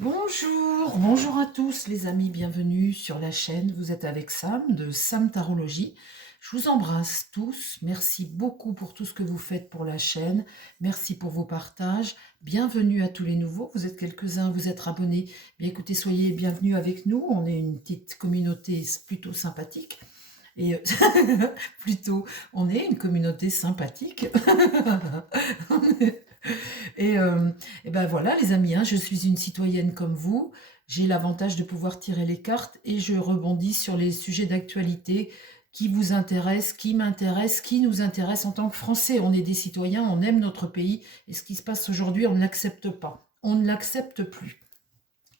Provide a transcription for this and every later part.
Bonjour à tous les amis, bienvenue sur la chaîne. Vous êtes avec Sam de Sam Tarologie. Je vous embrasse tous. Merci beaucoup pour tout ce que vous faites pour la chaîne. Merci pour vos partages. Bienvenue à tous les nouveaux. Vous êtes quelques-uns, vous êtes abonnés. Bien écoutez, soyez bienvenus avec nous. On est une petite communauté plutôt sympathique. Et plutôt, on est une communauté sympathique. Et, euh, et ben voilà, les amis, hein, je suis une citoyenne comme vous. J'ai l'avantage de pouvoir tirer les cartes et je rebondis sur les sujets d'actualité qui vous intéressent, qui m'intéressent, qui nous intéressent en tant que Français. On est des citoyens, on aime notre pays et ce qui se passe aujourd'hui, on ne l'accepte pas. On ne l'accepte plus.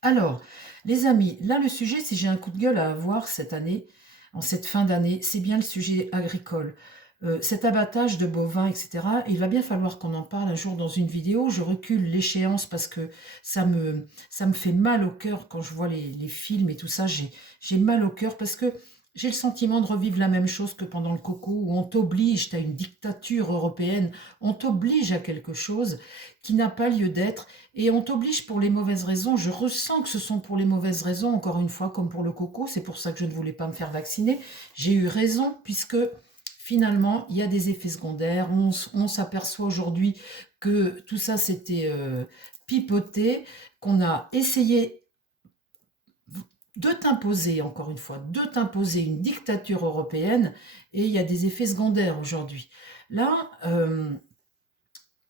Alors, les amis, là le sujet, si j'ai un coup de gueule à avoir cette année, en cette fin d'année, c'est bien le sujet agricole. Cet abattage de bovins, etc., il va bien falloir qu'on en parle un jour dans une vidéo. Je recule l'échéance parce que ça me fait mal au cœur quand je vois les films et tout ça. J'ai mal au cœur parce que j'ai le sentiment de revivre la même chose que pendant le coco, où on t'oblige, tu as une dictature européenne, on t'oblige à quelque chose qui n'a pas lieu d'être. Et on t'oblige pour les mauvaises raisons. Je ressens que ce sont pour les mauvaises raisons, encore une fois, comme pour le coco. C'est pour ça que je ne voulais pas me faire vacciner. J'ai eu raison, puisque finalement, il y a des effets secondaires. On s'aperçoit aujourd'hui que tout ça, c'était pipoté, qu'on a essayé de t'imposer, encore une fois, de t'imposer une dictature européenne, et il y a des effets secondaires aujourd'hui. Là,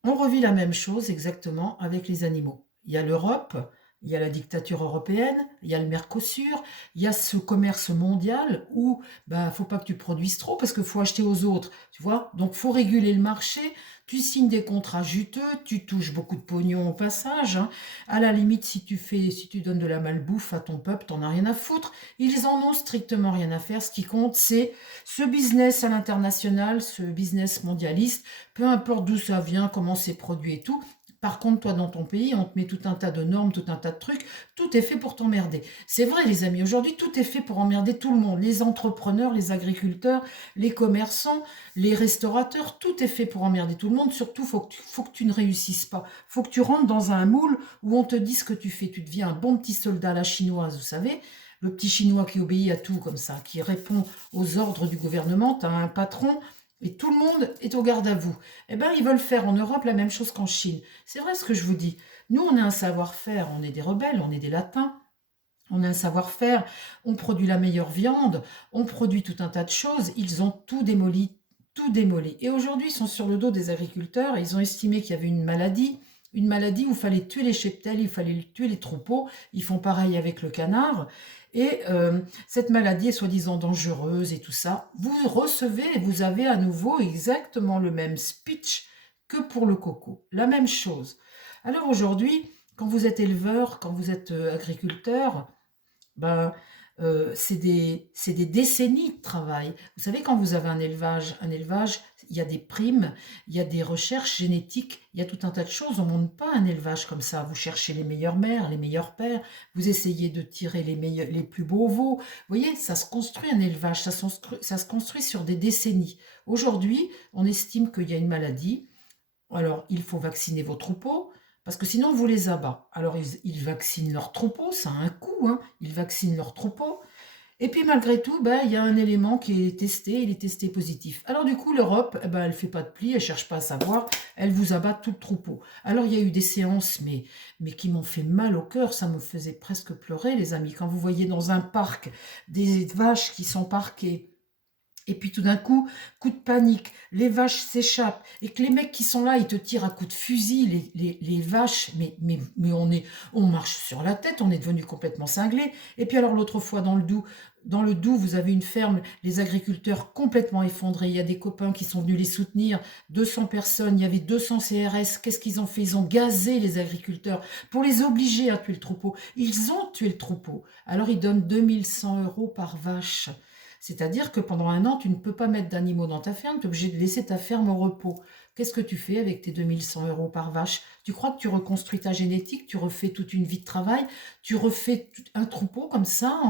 on revit la même chose exactement avec les animaux. Il y a l'Europe, il y a la dictature européenne, il y a le Mercosur, il y a ce commerce mondial où bah faut pas que tu produises trop parce qu'il faut acheter aux autres, tu vois. Donc faut réguler le marché. Tu signes des contrats juteux, tu touches beaucoup de pognon au passage, hein. À la limite, si tu donnes de la malbouffe à ton peuple, t'en as rien à foutre. Ils en ont strictement rien à faire. Ce qui compte, c'est ce business à l'international, ce business mondialiste, peu importe d'où ça vient, comment c'est produit et tout. Par contre, toi, dans ton pays, on te met tout un tas de normes, tout un tas de trucs. Tout est fait pour t'emmerder. C'est vrai, les amis. Aujourd'hui, tout est fait pour emmerder tout le monde. Les entrepreneurs, les agriculteurs, les commerçants, les restaurateurs. Tout est fait pour emmerder tout le monde. Surtout, faut que tu ne réussisses pas. Faut que tu rentres dans un moule où on te dit ce que tu fais. Tu deviens un bon petit soldat à la chinoise, vous savez. Le petit chinois qui obéit à tout comme ça, qui répond aux ordres du gouvernement. Tu as un patron et tout le monde est au garde à vous. Eh bien, ils veulent faire en Europe la même chose qu'en Chine. C'est vrai ce que je vous dis. Nous, on a un savoir-faire, on est des rebelles, on est des latins, on a un savoir-faire, on produit la meilleure viande, on produit tout un tas de choses. Ils ont tout démoli, tout démoli. Et aujourd'hui, ils sont sur le dos des agriculteurs et ils ont estimé qu'il y avait une maladie où il fallait tuer les cheptels, il fallait tuer les troupeaux. Ils font pareil avec le canard. Et cette maladie est soi-disant dangereuse et tout ça. Vous recevez, vous avez à nouveau exactement le même speech que pour le coco. La même chose. Alors aujourd'hui, quand vous êtes éleveur, quand vous êtes agriculteur, ben, c'est des décennies de travail. Vous savez, quand vous avez un élevage, il y a des primes, il y a des recherches génétiques, il y a tout un tas de choses. On ne monte pas un élevage comme ça. Vous cherchez les meilleures mères, les meilleurs pères, vous essayez de tirer les plus beaux veaux. Vous voyez, ça se construit un élevage, ça se construit sur des décennies. Aujourd'hui, on estime qu'il y a une maladie, alors, il faut vacciner vos troupeaux, parce que sinon, vous les abat. Alors, ils vaccinent leurs troupeaux, ça a un coût, hein. Ils vaccinent leurs troupeaux. Et puis, malgré tout, ben, il y a un élément qui est testé, il est testé positif. Alors, du coup, l'Europe, eh ben, elle ne fait pas de pli, elle ne cherche pas à savoir, elle vous abat tout le troupeau. Alors, il y a eu des séances, mais qui m'ont fait mal au cœur, ça me faisait presque pleurer, les amis. Quand vous voyez dans un parc des vaches qui sont parquées, et puis tout d'un coup de panique, les vaches s'échappent, et que les mecs qui sont là, ils te tirent à coups de fusil, les vaches, mais on marche sur la tête, on est devenu complètement cinglé. Et puis alors l'autre fois dans le Doubs, vous avez une ferme, les agriculteurs complètement effondrés, il y a des copains qui sont venus les soutenir, 200 personnes, il y avait 200 CRS, qu'est-ce qu'ils ont fait? Ils ont gazé les agriculteurs pour les obliger à tuer le troupeau. Ils ont tué le troupeau. Alors ils donnent 2 100 € par vache. C'est-à-dire que pendant un an, tu ne peux pas mettre d'animaux dans ta ferme, tu es obligé de laisser ta ferme au repos. Qu'est-ce que tu fais avec tes 2 100 € par vache? Tu crois que tu reconstruis ta génétique, tu refais toute une vie de travail, tu refais un troupeau comme ça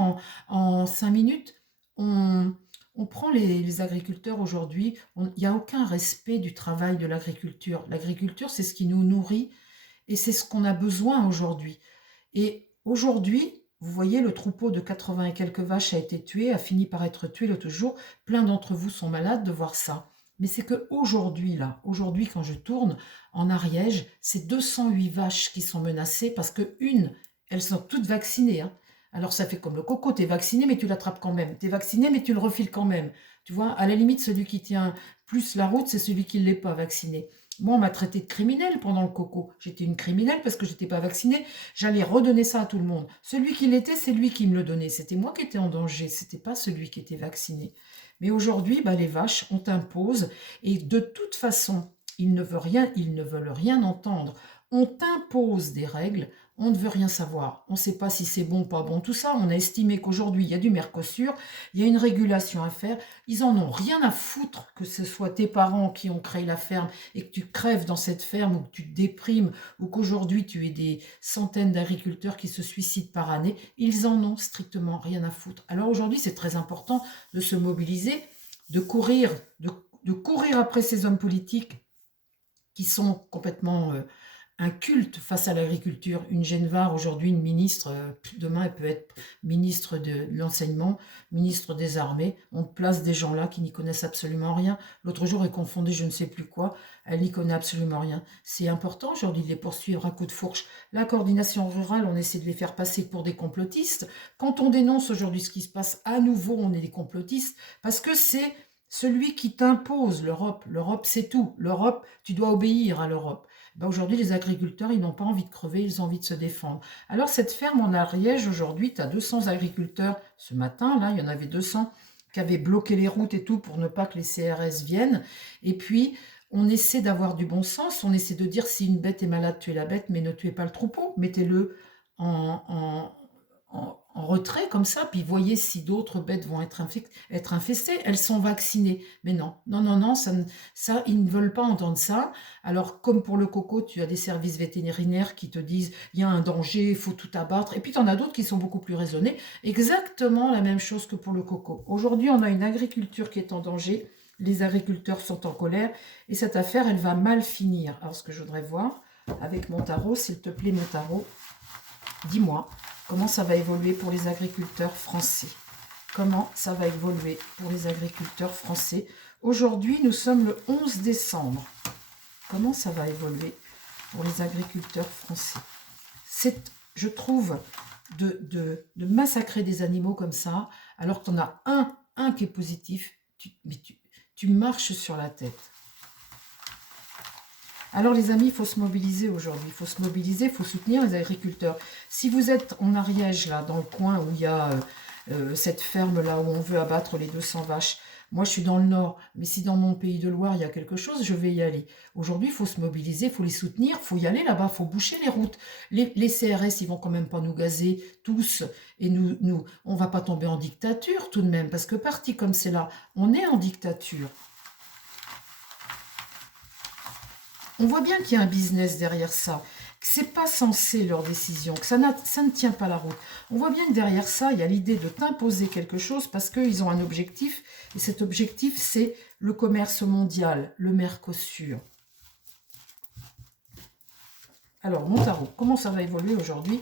en 5 minutes? On, on prend les agriculteurs aujourd'hui, il n'y a aucun respect du travail de l'agriculture. L'agriculture, c'est ce qui nous nourrit et c'est ce qu'on a besoin aujourd'hui. Et Aujourd'hui, vous voyez, le troupeau de 80 et quelques vaches a été tué, a fini par être tué l'autre jour. Plein d'entre vous sont malades de voir ça. Mais c'est qu'aujourd'hui, là, aujourd'hui, quand je tourne, en Ariège, c'est 208 vaches qui sont menacées parce que elles sont toutes vaccinées, hein. Alors ça fait comme le coco, tu es vacciné mais tu l'attrapes quand même. Tu es vacciné mais tu le refiles quand même. Tu vois, à la limite, celui qui tient plus la route, c'est celui qui ne l'est pas vacciné. Moi, on m'a traité de criminel pendant le coco. J'étais une criminelle parce que je n'étais pas vaccinée. J'allais redonner ça à tout le monde. Celui qui l'était, c'est lui qui me le donnait. C'était moi qui étais en danger. C'était pas celui qui était vacciné. Mais aujourd'hui, bah, les vaches, on t'impose. Et de toute façon, ils ne veulent rien entendre. On t'impose des règles. On ne veut rien savoir. On ne sait pas si c'est bon ou pas bon. Tout ça, on a estimé qu'aujourd'hui, il y a du Mercosur. Il y a une régulation à faire. Ils en ont rien à foutre que ce soit tes parents qui ont créé la ferme et que tu crèves dans cette ferme ou que tu te déprimes ou qu'aujourd'hui tu aies des centaines d'agriculteurs qui se suicident par année, ils en ont strictement rien à foutre. Alors aujourd'hui, c'est très important de se mobiliser, de courir, de courir après ces hommes politiques qui sont complètement un culte face à l'agriculture. Une Genevard, aujourd'hui une ministre, demain elle peut être ministre de l'enseignement, ministre des armées. On place des gens là qui n'y connaissent absolument rien. L'autre jour, elle confondait je ne sais plus quoi, elle n'y connaît absolument rien. C'est important aujourd'hui de les poursuivre à coups de fourche. La coordination rurale, on essaie de les faire passer pour des complotistes. Quand on dénonce aujourd'hui ce qui se passe, à nouveau, on est des complotistes, parce que c'est celui qui t'impose l'Europe. L'Europe, c'est tout. L'Europe, tu dois obéir à l'Europe. Ben aujourd'hui, les agriculteurs, ils n'ont pas envie de crever, ils ont envie de se défendre. Alors, cette ferme en Ariège, aujourd'hui, tu as 200 agriculteurs. Ce matin, là, il y en avait 200 qui avaient bloqué les routes et tout pour ne pas que les CRS viennent. Et puis, on essaie d'avoir du bon sens. On essaie de dire si une bête est malade, tuez la bête, mais ne tuez pas le troupeau. Mettez-le en retrait comme ça, puis voyez si d'autres bêtes vont être infestées. Elles sont vaccinées. Mais non, non, non, non, ça, ils ne veulent pas entendre ça. Alors, comme pour le coco, tu as des services vétérinaires qui te disent il y a un danger, il faut tout abattre. Et puis, tu en as d'autres qui sont beaucoup plus raisonnés. Exactement la même chose que pour le coco. Aujourd'hui, on a une agriculture qui est en danger. Les agriculteurs sont en colère. Et cette affaire, elle va mal finir. Alors, ce que je voudrais voir avec mon tarot, s'il te plaît, mon tarot, dis-moi. Comment ça va évoluer pour les agriculteurs français? Comment ça va évoluer pour les agriculteurs français? Aujourd'hui, nous sommes le 11 décembre. Comment ça va évoluer pour les agriculteurs français? Je trouve, de massacrer des animaux comme ça, alors que tu en as un qui est positif, tu marches sur la tête. Alors les amis, il faut se mobiliser aujourd'hui, il faut se mobiliser, il faut soutenir les agriculteurs. Si vous êtes en Ariège, là, dans le coin où il y a cette ferme-là, où on veut abattre les 200 vaches, moi je suis dans le nord, mais si dans mon pays de Loire il y a quelque chose, je vais y aller. Aujourd'hui, il faut se mobiliser, il faut les soutenir, il faut y aller là-bas, il faut boucher les routes. Les CRS, ils vont quand même pas nous gazer tous, et on va pas tomber en dictature tout de même, parce que parti comme c'est là, on est en dictature. On voit bien qu'il y a un business derrière ça, que c'est pas censé leur décision, que ça ne tient pas la route. On voit bien que derrière ça, il y a l'idée de t'imposer quelque chose parce qu'ils ont un objectif, et cet objectif, c'est le commerce mondial, le Mercosur. Alors, mon tarot, comment ça va évoluer aujourd'hui?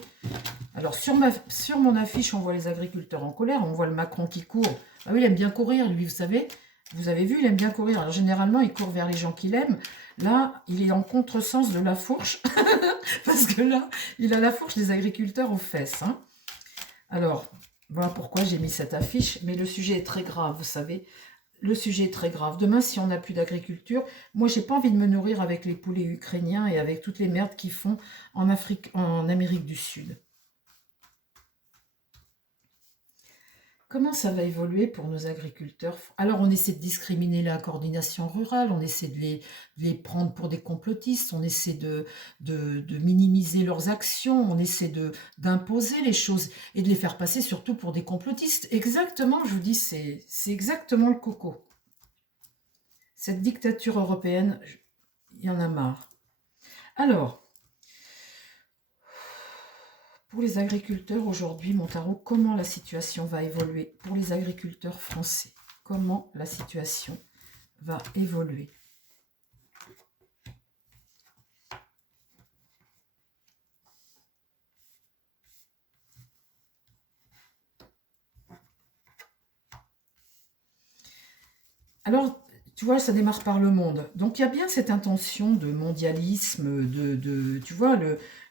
Alors, sur mon affiche, on voit les agriculteurs en colère, on voit le Macron qui court. Ah oui, il aime bien courir, lui, vous savez. Vous avez vu, il aime bien courir. Alors, généralement, il court vers les gens qu'il aime. Là, il est en contresens de la fourche. Parce que là, il a la fourche des agriculteurs aux fesses. Hein. Alors, voilà pourquoi j'ai mis cette affiche. Mais le sujet est très grave, vous savez. Le sujet est très grave. Demain, si on n'a plus d'agriculture, moi, j'ai pas envie de me nourrir avec les poulets ukrainiens et avec toutes les merdes qu'ils font en Amérique du Sud. Comment ça va évoluer pour nos agriculteurs? Alors, on essaie de discriminer la coordination rurale, on essaie de les prendre pour des complotistes, on essaie de minimiser leurs actions, on essaie d'imposer les choses et de les faire passer surtout pour des complotistes. Exactement, je vous dis, c'est exactement le coco. Cette dictature européenne, il y en a marre. Alors, pour les agriculteurs aujourd'hui, mon tarot, comment la situation va évoluer pour les agriculteurs français? Comment la situation va évoluer? Alors, tu vois, ça démarre par le monde. Donc, il y a bien cette intention de mondialisme, tu vois,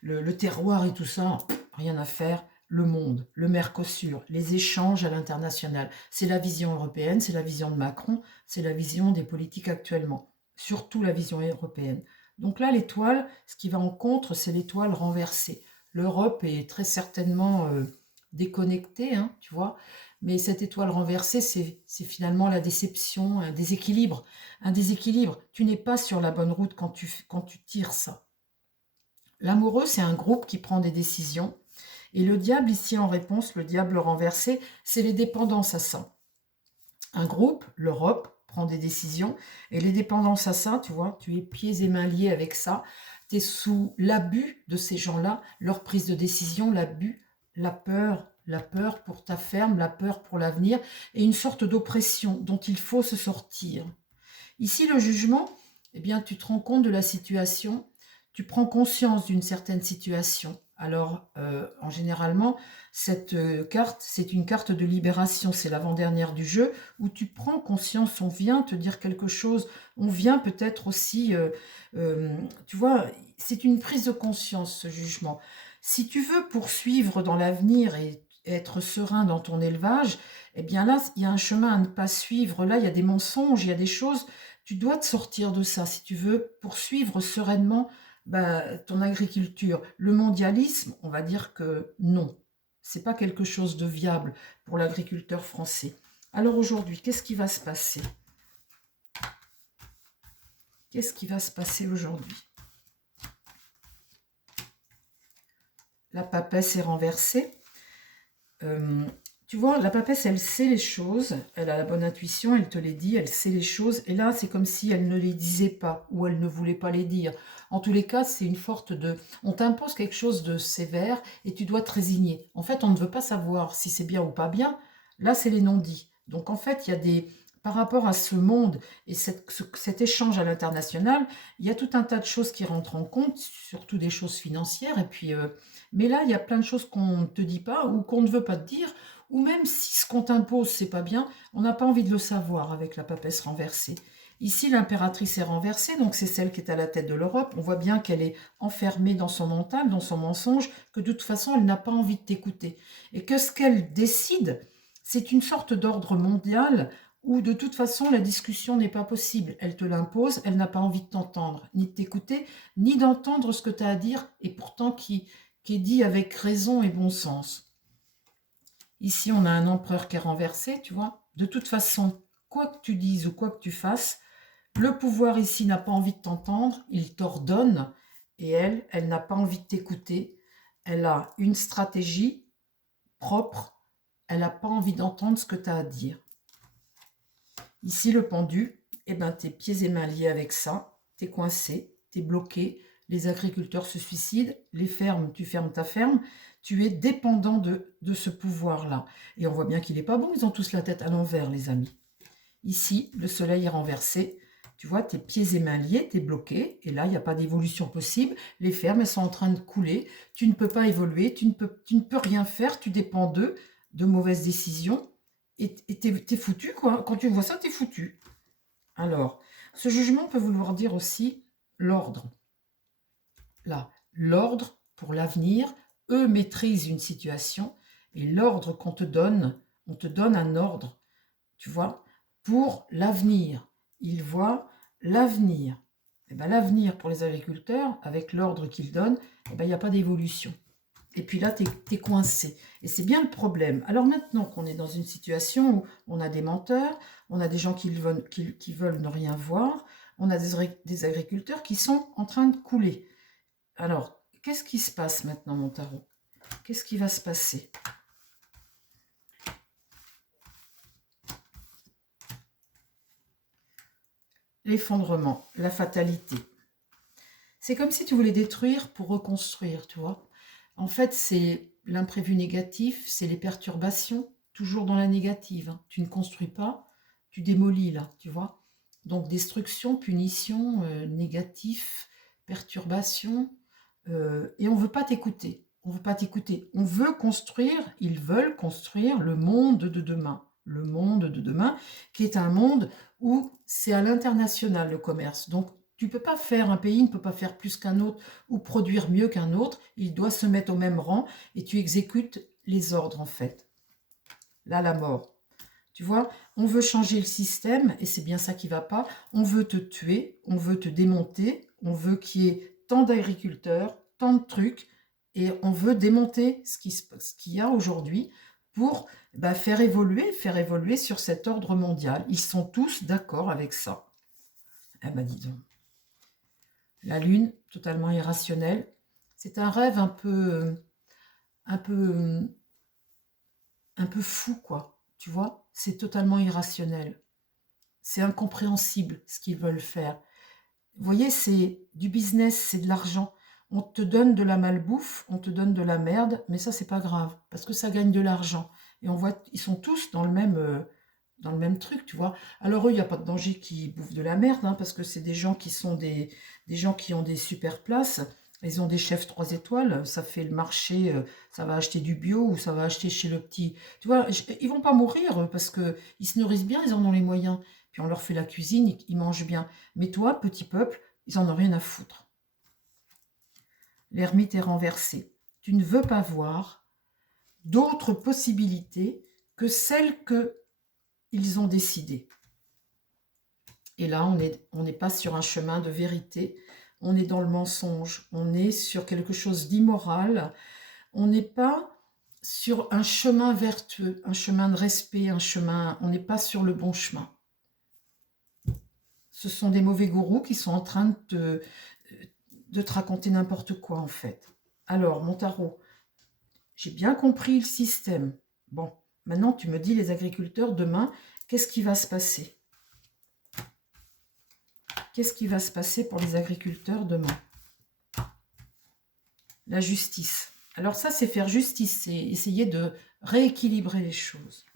le terroir et tout ça, rien à faire. Le monde, le Mercosur, les échanges à l'international. C'est la vision européenne, c'est la vision de Macron, c'est la vision des politiques actuellement. Surtout la vision européenne. Donc là, l'étoile, ce qui va en contre, c'est l'étoile renversée. L'Europe est très certainement déconnectée, hein, tu vois. Mais cette étoile renversée, c'est finalement la déception, un déséquilibre. Un déséquilibre. Tu n'es pas sur la bonne route quand tu tires ça. L'amoureux, c'est un groupe qui prend des décisions. Et le diable, ici en réponse, le diable renversé, c'est les dépendances à ça. Un groupe, l'Europe, prend des décisions. Et les dépendances à ça, tu vois, tu es pieds et mains liés avec ça. Tu es sous l'abus de ces gens-là, leur prise de décision, l'abus, la peur pour ta ferme, la peur pour l'avenir, et une sorte d'oppression dont il faut se sortir. Ici, le jugement, eh bien, tu te rends compte de la situation, tu prends conscience d'une certaine situation. Alors, en généralement, cette carte, c'est une carte de libération, c'est l'avant-dernière du jeu, où tu prends conscience, on vient te dire quelque chose, on vient peut-être aussi, tu vois, c'est une prise de conscience, ce jugement. Si tu veux poursuivre dans l'avenir et être serein dans ton élevage, eh bien là, il y a un chemin à ne pas suivre. Là, il y a des mensonges, il y a des choses. Tu dois te sortir de ça si tu veux poursuivre sereinement ton agriculture. Le mondialisme, on va dire que non, c'est pas quelque chose de viable pour l'agriculteur français. Alors aujourd'hui, qu'est-ce qui va se passer? Qu'est-ce qui va se passer aujourd'hui? La papesse est renversée. Tu vois, la papesse, elle sait les choses, elle a la bonne intuition, elle te les dit, elle sait les choses, et là, c'est comme si elle ne les disait pas, ou elle ne voulait pas les dire. En tous les cas, c'est une forte de... On t'impose quelque chose de sévère, et tu dois te résigner. En fait, on ne veut pas savoir si c'est bien ou pas bien, là, c'est les non-dits. Donc, en fait, il y a des... Par rapport à ce monde et cet échange à l'international, il y a tout un tas de choses qui rentrent en compte, surtout des choses financières, et puis... mais là, il y a plein de choses qu'on ne te dit pas, ou qu'on ne veut pas te dire, ou même si ce qu'on t'impose, c'est pas bien, on n'a pas envie de le savoir avec la papesse renversée. Ici, l'impératrice est renversée, donc c'est celle qui est à la tête de l'Europe. On voit bien qu'elle est enfermée dans son mental, dans son mensonge, que de toute façon, elle n'a pas envie de t'écouter. Et que ce qu'elle décide, c'est une sorte d'ordre mondial où de toute façon, la discussion n'est pas possible. Elle te l'impose, elle n'a pas envie de t'entendre, ni de t'écouter, ni d'entendre ce que tu as à dire, et pourtant qui est dit avec raison et bon sens. Ici, on a un empereur qui est renversé, tu vois. De toute façon, quoi que tu dises ou quoi que tu fasses, le pouvoir ici n'a pas envie de t'entendre, il t'ordonne, et elle n'a pas envie de t'écouter. Elle a une stratégie propre, elle n'a pas envie d'entendre ce que tu as à dire. Ici, le pendu, eh ben, t'es pieds et mains liés avec ça, t'es coincé, t'es bloqué, les agriculteurs se suicident, les fermes, tu fermes ta ferme, tu es dépendant de ce pouvoir-là. Et on voit bien qu'il n'est pas bon, ils ont tous la tête à l'envers, les amis. Ici, le soleil est renversé, tu vois, tes pieds et mains liés, t'es bloqué, et là, il n'y a pas d'évolution possible, les fermes, elles sont en train de couler, tu ne peux pas évoluer, tu ne peux rien faire, tu dépends d'eux, de mauvaises décisions, et t'es foutu, quoi. Quand tu vois ça, t'es foutu. Alors, ce jugement peut vouloir dire aussi l'ordre. Là, l'ordre pour l'avenir, eux maîtrisent une situation, et l'ordre qu'on te donne, on te donne un ordre, tu vois, pour l'avenir. Ils voient l'avenir. Et bien, l'avenir pour les agriculteurs, avec l'ordre qu'ils donnent, il n'y a pas d'évolution. Et puis là, tu es coincé. Et c'est bien le problème. Alors maintenant qu'on est dans une situation où on a des menteurs, on a des gens qui veulent ne rien voir, on a des agriculteurs qui sont en train de couler. Alors, qu'est-ce qui se passe maintenant, mon tarot? Qu'est-ce qui va se passer? L'effondrement, la fatalité. C'est comme si tu voulais détruire pour reconstruire, tu vois. En fait, c'est l'imprévu négatif, c'est les perturbations, toujours dans la négative, hein. Tu ne construis pas, tu démolis là, tu vois. Donc destruction, punition, négatif, perturbation, et on ne veut pas t'écouter. On veut pas t'écouter. On veut construire, ils veulent construire le monde de demain. Le monde de demain, qui est un monde où c'est à l'international le commerce. Donc, tu peux pas faire, un pays ne peut pas faire plus qu'un autre ou produire mieux qu'un autre. Il doit se mettre au même rang et tu exécutes les ordres, en fait. Là, la mort. Tu vois, on veut changer le système et c'est bien ça qui va pas. On veut te tuer, on veut te démonter, on veut qu'il y ait tant d'agriculteurs, tant de trucs et on veut démonter ce qu'il y a aujourd'hui pour faire évoluer sur cet ordre mondial. Ils sont tous d'accord avec ça. Eh ben dis donc. La Lune, totalement irrationnelle. C'est un rêve un peu, un peu fou, quoi. Tu vois, c'est totalement irrationnel. C'est incompréhensible ce qu'ils veulent faire. Vous voyez, c'est du business, c'est de l'argent. On te donne de la malbouffe, on te donne de la merde, mais ça, c'est pas grave, parce que ça gagne de l'argent. Et on voit, ils sont tous dans le même truc, tu vois. Alors eux, il n'y a pas de danger qu'ils bouffent de la merde, hein, parce que c'est des gens qui sont des gens qui ont des super places. Ils ont des chefs 3 étoiles, ça fait le marché, ça va acheter du bio ou ça va acheter chez le petit. Tu vois, ils vont pas mourir parce que ils se nourrissent bien, ils en ont les moyens. Puis on leur fait la cuisine, ils mangent bien. Mais toi, petit peuple, ils en ont rien à foutre. L'ermite est renversé. Tu ne veux pas voir d'autres possibilités que celles qu'ils ont décidées. Et là, on n'est pas sur un chemin de vérité, on est dans le mensonge, on est sur quelque chose d'immoral, on n'est pas sur un chemin vertueux, un chemin de respect, on n'est pas sur le bon chemin. Ce sont des mauvais gourous qui sont en train de te raconter n'importe quoi, en fait. Alors, mon tarot, j'ai bien compris le système. Bon, maintenant, tu me dis, les agriculteurs, demain, qu'est-ce qui va se passer? Qu'est-ce qui va se passer pour les agriculteurs demain? La justice. Alors ça, c'est faire justice, c'est essayer de rééquilibrer les choses.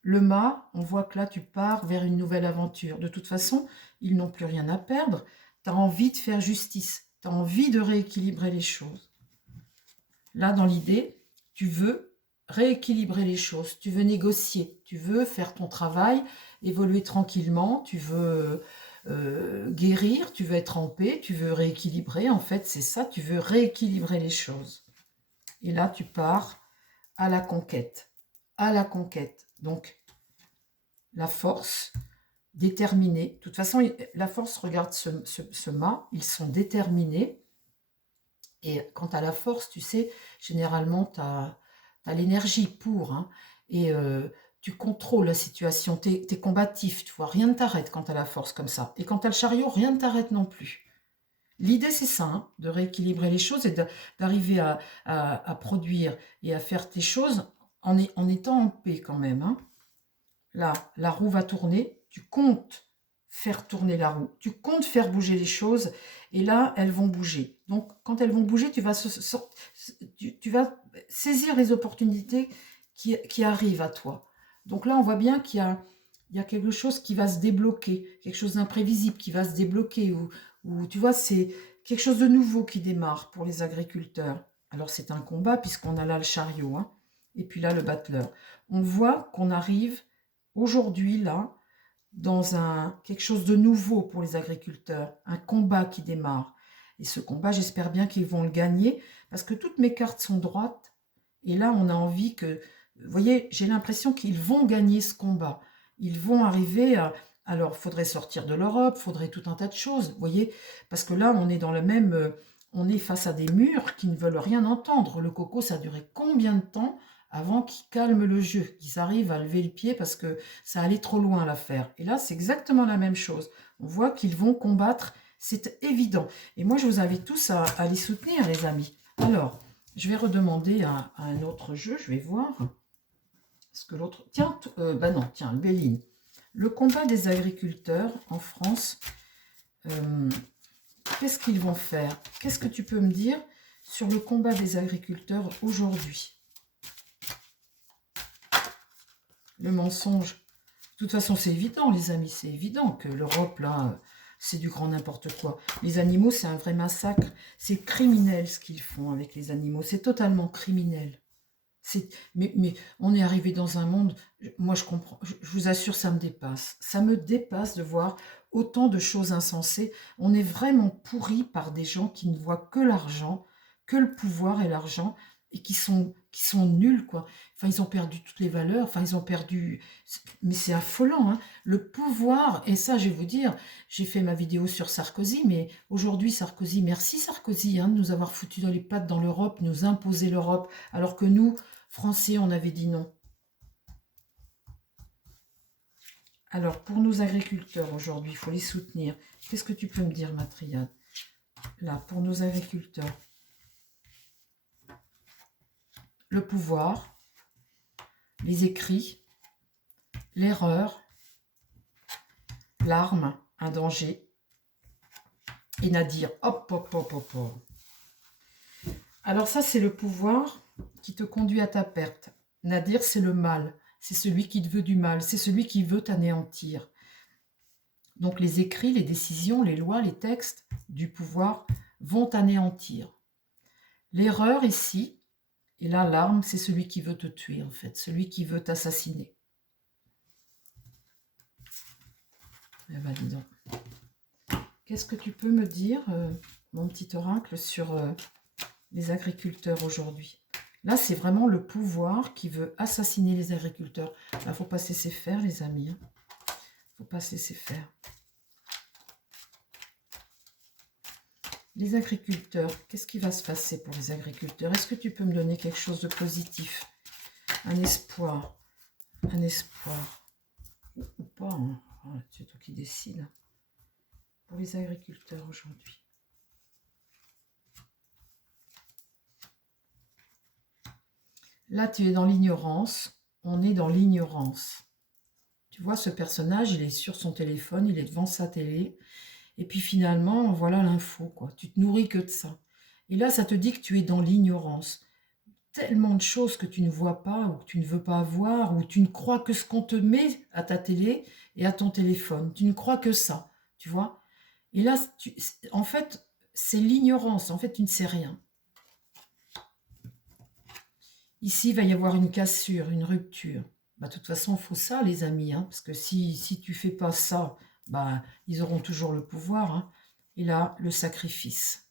Le mât, on voit que là, tu pars vers une nouvelle aventure. De toute façon, ils n'ont plus rien à perdre. Tu as envie de faire justice. Tu as envie de rééquilibrer les choses. Là, dans l'idée, tu veux rééquilibrer les choses. Tu veux négocier. Tu veux faire ton travail, évoluer tranquillement. Tu veux guérir. Tu veux être en paix. Tu veux rééquilibrer. En fait, c'est ça. Tu veux rééquilibrer les choses. Et là, tu pars à la conquête. À la conquête. Donc, la force, déterminée. De toute façon, la force, regarde ce mât, ils sont déterminés. Et quant à la force, tu sais, généralement, tu as l'énergie pour. Hein, et tu contrôles la situation. Tu es combatif, tu vois. Rien ne t'arrête quand tu as la force comme ça. Et quand tu as le chariot, rien ne t'arrête non plus. L'idée, c'est ça, hein, de rééquilibrer les choses et d'arriver à produire et à faire tes choses en étant en paix quand même. Hein. Là, la roue va tourner, tu comptes faire tourner la roue, tu comptes faire bouger les choses, et là, elles vont bouger. Donc, quand elles vont bouger, tu vas saisir les opportunités qui arrivent à toi. Donc là, on voit bien qu'il y a quelque chose qui va se débloquer, quelque chose d'imprévisible qui va se débloquer, ou tu vois, c'est quelque chose de nouveau qui démarre pour les agriculteurs. Alors, c'est un combat, puisqu'on a là le chariot, hein, et puis là, le battleur. On voit qu'on arrive aujourd'hui, là, dans quelque chose de nouveau pour les agriculteurs, un combat qui démarre. Et ce combat, j'espère bien qu'ils vont le gagner, parce que toutes mes cartes sont droites, et là, on a envie que... Vous voyez, j'ai l'impression qu'ils vont gagner ce combat. Ils vont arriver à... Alors, il faudrait sortir de l'Europe, il faudrait tout un tas de choses, vous voyez, parce que là, on est dans le même... On est face à des murs qui ne veulent rien entendre. Le coco, ça a duré combien de temps avant qu'ils calment le jeu, qu'ils arrivent à lever le pied parce que ça allait trop loin l'affaire. Et là, c'est exactement la même chose. On voit qu'ils vont combattre, c'est évident. Et moi, je vous invite tous à les soutenir, les amis. Alors, je vais redemander à un autre jeu, je vais voir. Est-ce que l'autre... Tiens, non, tiens, le Béline. Le combat des agriculteurs en France, qu'est-ce qu'ils vont faire? Qu'est-ce que tu peux me dire sur le combat des agriculteurs aujourd'hui? Le mensonge. De toute façon, c'est évident, les amis, c'est évident que l'Europe, là, c'est du grand n'importe quoi. Les animaux, c'est un vrai massacre. C'est criminel ce qu'ils font avec les animaux. C'est totalement criminel. Mais on est arrivé dans un monde, moi je comprends, je vous assure, ça me dépasse. Ça me dépasse de voir autant de choses insensées. On est vraiment pourri par des gens qui ne voient que l'argent, que le pouvoir et l'argent, et qui sont nuls, quoi. Enfin, ils ont perdu toutes les valeurs, enfin, ils ont perdu... Mais c'est affolant, hein. Le pouvoir, et ça, je vais vous dire, j'ai fait ma vidéo sur Sarkozy, mais aujourd'hui, Sarkozy, merci Sarkozy, hein, de nous avoir foutu dans les pattes dans l'Europe, nous imposer l'Europe, alors que nous, Français, on avait dit non. Alors, pour nos agriculteurs aujourd'hui, il faut les soutenir. Qu'est-ce que tu peux me dire, ma triade? Là, pour nos agriculteurs, le pouvoir, les écrits, l'erreur, l'arme, un danger, et Nadir, hop, hop, hop, hop, hop. Alors ça, c'est le pouvoir qui te conduit à ta perte. Nadir, c'est le mal. C'est celui qui te veut du mal. C'est celui qui veut t'anéantir. Donc les écrits, les décisions, les lois, les textes du pouvoir vont t'anéantir. L'erreur ici, et là l'arme, c'est celui qui veut te tuer en fait, celui qui veut t'assassiner. Eh ben dis donc. Qu'est-ce que tu peux me dire, mon petit oracle, sur les agriculteurs aujourd'hui? Là, c'est vraiment le pouvoir qui veut assassiner les agriculteurs. Là, il ne faut pas se laisser faire, les amis. Il ne faut pas se laisser faire. Les agriculteurs, qu'est-ce qui va se passer pour les agriculteurs? Est-ce que tu peux me donner quelque chose de positif? Un espoir. Un espoir. Ou pas, hein? C'est toi qui décides. Pour les agriculteurs aujourd'hui. Là, tu es dans l'ignorance. On est dans l'ignorance. Tu vois, ce personnage, il est sur son téléphone, il est devant sa télé. Et puis finalement, voilà l'info, quoi. Tu te nourris que de ça. Et là, ça te dit que tu es dans l'ignorance. Tellement de choses que tu ne vois pas, ou que tu ne veux pas voir, ou tu ne crois que ce qu'on te met à ta télé et à ton téléphone. Tu ne crois que ça, tu vois. Et là, en fait, c'est l'ignorance. En fait, tu ne sais rien. Ici, il va y avoir une cassure, une rupture. Bah, de toute façon, il faut ça, les amis, hein, parce que si tu fais pas ça, bah, ils auront toujours le pouvoir. Hein. Et là, le sacrifice.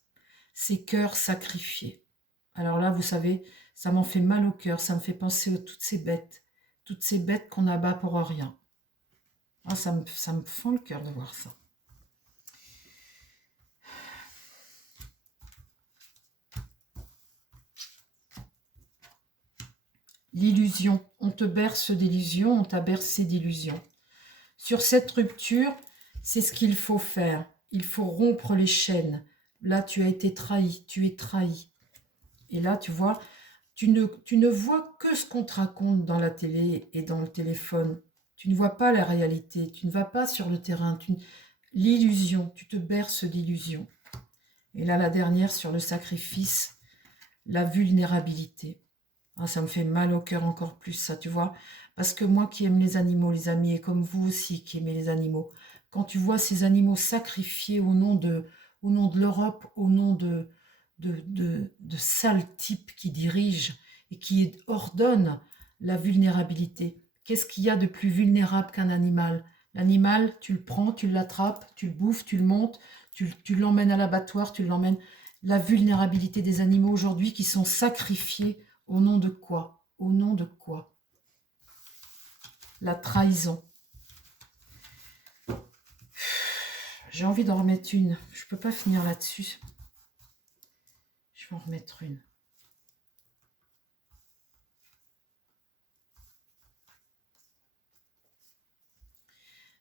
Ces cœurs sacrifiés. Alors là, vous savez, ça m'en fait mal au cœur, ça me fait penser à toutes ces bêtes qu'on abat pour rien. Ah, ça me fend le cœur de voir ça. L'illusion, on te berce d'illusions, on t'a bercé d'illusions. Sur cette rupture, c'est ce qu'il faut faire. Il faut rompre les chaînes. Là, tu as été trahi, tu es trahi. Et là, tu vois, tu ne vois que ce qu'on te raconte dans la télé et dans le téléphone. Tu ne vois pas la réalité, tu ne vas pas sur le terrain. L'illusion, tu te berces d'illusions. Et là, la dernière, sur le sacrifice, la vulnérabilité. Ah, ça me fait mal au cœur encore plus, ça, tu vois. Parce que moi qui aime les animaux, les amis, et comme vous aussi qui aimez les animaux, quand tu vois ces animaux sacrifiés au nom de l'Europe, au nom de sales types qui dirigent et qui ordonnent la vulnérabilité. Qu'est-ce qu'il y a de plus vulnérable qu'un animal? L'animal, tu le prends, tu l'attrapes, tu le bouffes, tu le montes, tu l'emmènes à l'abattoir, tu l'emmènes... La vulnérabilité des animaux aujourd'hui qui sont sacrifiés au nom de quoi? Au nom de quoi? La trahison. J'ai envie d'en remettre une. Je ne peux pas finir là-dessus. Je vais en remettre une.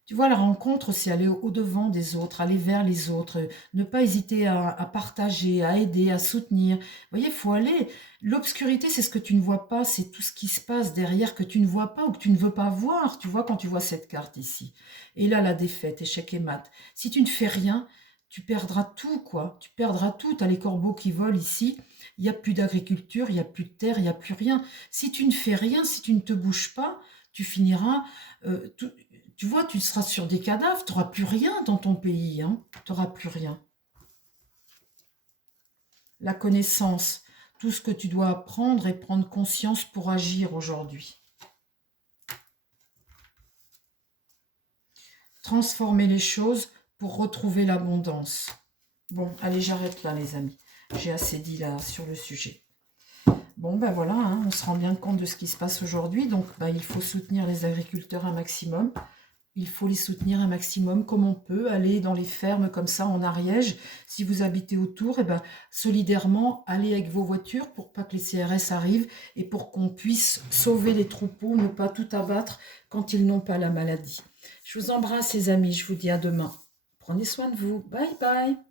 Tu vois, la rencontre, c'est aller au-devant des autres, aller vers les autres, ne pas hésiter à partager, à aider, à soutenir. Vous voyez, il faut aller. L'obscurité, c'est ce que tu ne vois pas, c'est tout ce qui se passe derrière que tu ne vois pas ou que tu ne veux pas voir. Tu vois, quand tu vois cette carte ici. Et là, la défaite, échec et mat. Si tu ne fais rien, tu perdras tout, quoi. Tu perdras tout. Tu as les corbeaux qui volent ici. Il n'y a plus d'agriculture, il n'y a plus de terre, il n'y a plus rien. Si tu ne fais rien, si tu ne te bouges pas, tu finiras... tu vois, tu seras sur des cadavres, tu n'auras plus rien dans ton pays, hein. Tu n'auras plus rien. La connaissance. tout ce que tu dois apprendre et prendre conscience pour agir aujourd'hui. Transformer les choses pour retrouver l'abondance. Bon, allez, j'arrête là, les amis. J'ai assez dit là sur le sujet. Bon, ben voilà, hein, on se rend bien compte de ce qui se passe aujourd'hui. Donc, ben, il faut soutenir les agriculteurs un maximum. Il faut les soutenir un maximum comme on peut, aller dans les fermes comme ça en Ariège. Si vous habitez autour, eh ben, solidairement, allez avec vos voitures pour pas que les CRS arrivent et pour qu'on puisse sauver les troupeaux, ne pas tout abattre quand ils n'ont pas la maladie. Je vous embrasse les amis, je vous dis à demain. Prenez soin de vous. Bye bye.